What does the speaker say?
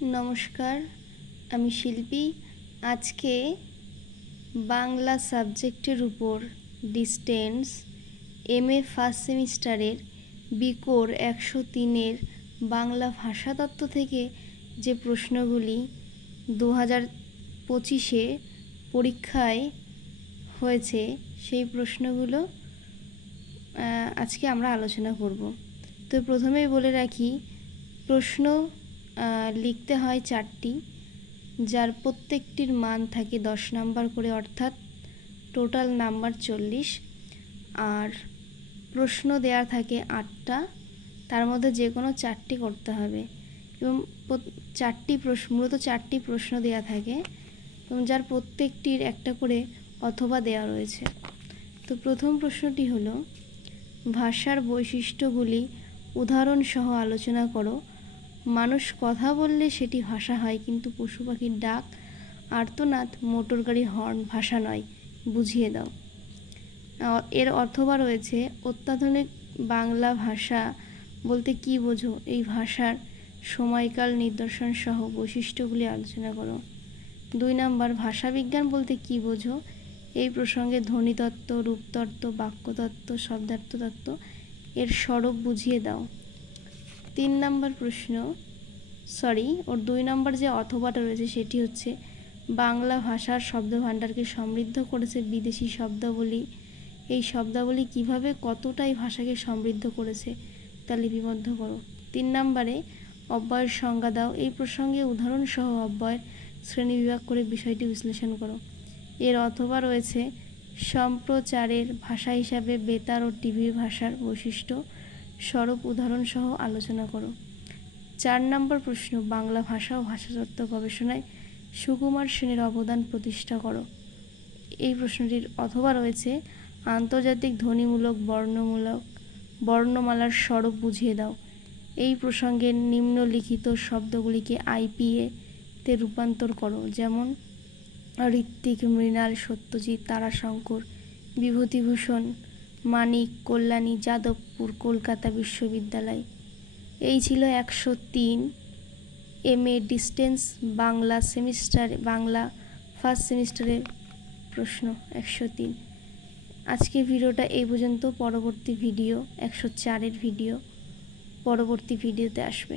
নমস্কার, আমি শিল্পী। আজকে বাংলা সাবজেক্টের উপর ডিস্টেন্স MA ফার্স্ট সেমিস্টারের বিকোর 103-এর বাংলা ভাষাতত্ত্ব থেকে যে প্রশ্নগুলি 2025-এ পরীক্ষায় হয়েছে সেই প্রশ্নগুলো আজকে আমরা আলোচনা করব। তো প্রথমেই বলে রাখি, প্রশ্ন লিখতে হয় 4টি, যার প্রত্যেকটির মান থাকে 10 নাম্বার করে, অর্থাৎ টোটাল নাম্বার 40। আর প্রশ্ন দেয়া থাকে 8টা, তার মধ্যে যে কোনো 4টি করতে হবে এবং মূলত 4টি প্রশ্ন দেয়া থাকে এবং যার প্রত্যেকটির একটা করে অথবা দেয়া রয়েছে। তো প্রথম প্রশ্নটি হলো, ভাষার বৈশিষ্ট্যগুলি উদাহরণসহ আলোচনা করো। মানুষ কথা বললে সেটি ভাষা হয়, কিন্তু পশু পাখির ডাক, আর্তনাদ, মোটর গাড়ির হর্ন ভাষা নয়, বুঝিয়ে দাও। এর অথবা রয়েছে, অত্যাধুনিক বাংলা ভাষা বলতে কী বোঝো? এই ভাষার সময়কাল নিদর্শন সহ বৈশিষ্ট্যগুলি আলোচনা করো। 2 নাম্বার, ভাষাবিজ্ঞান বলতে কী বোঝো? এই প্রসঙ্গে ধ্বনিতত্ত্ব, রূপতত্ত্ব, বাক্যতত্ত্ব, শব্দার্থতত্ত্ব এর স্বরূপ বুঝিয়ে দাও। 3 নাম্বার প্রশ্ন, 2 নাম্বার যে অথবাটা রয়েছে সেটি হচ্ছে, বাংলা ভাষার শব্দভাণ্ডারকে সমৃদ্ধ করেছে বিদেশি শব্দাবলী। এই শব্দাবলী কিভাবে কতটাই ভাষাকে সমৃদ্ধ করেছে তা লিপিবদ্ধ করো। 3 নাম্বারে অব্যয়ের সংজ্ঞা দাও। এই প্রসঙ্গে উদাহরণসহ অব্যয়ের শ্রেণীবিভাগ করে বিষয়টি বিশ্লেষণ করো। এর অথবা রয়েছে, সম্প্রচারের ভাষা হিসাবে বেতার ও টিভির ভাষার বৈশিষ্ট্য স্বরূপ উদাহরণসহ আলোচনা করো। 4 নম্বর প্রশ্ন, বাংলা ভাষা ও ভাষাতত্ত্ব গবেষণায় সুকুমার সেনের অবদান প্রতিষ্ঠা করো। এই প্রশ্নটির অথবা রয়েছে, আন্তর্জাতিক ধ্বনিমূলক বর্ণমালার স্বরূপ বুঝিয়ে দাও। এই প্রসঙ্গে নিম্নলিখিত শব্দগুলিকে IPA তে রূপান্তর করো, যেমন ঋত্বিক, মৃণাল, সত্যজিৎ, তারাশঙ্কর, বিভূতিভূষণ, মানিক, কল্যাণী, যাদবপুর, কলকাতা বিশ্ববিদ্যালয়। এই ছিল 103 MA ডিস্টেন্স বাংলা ফার্স্ট সেমিস্টারের প্রশ্ন 103। আজকে ভিডিওটা এই পর্যন্ত। পরবর্তী ভিডিও 104-এর ভিডিও পরবর্তী ভিডিওতে আসবে।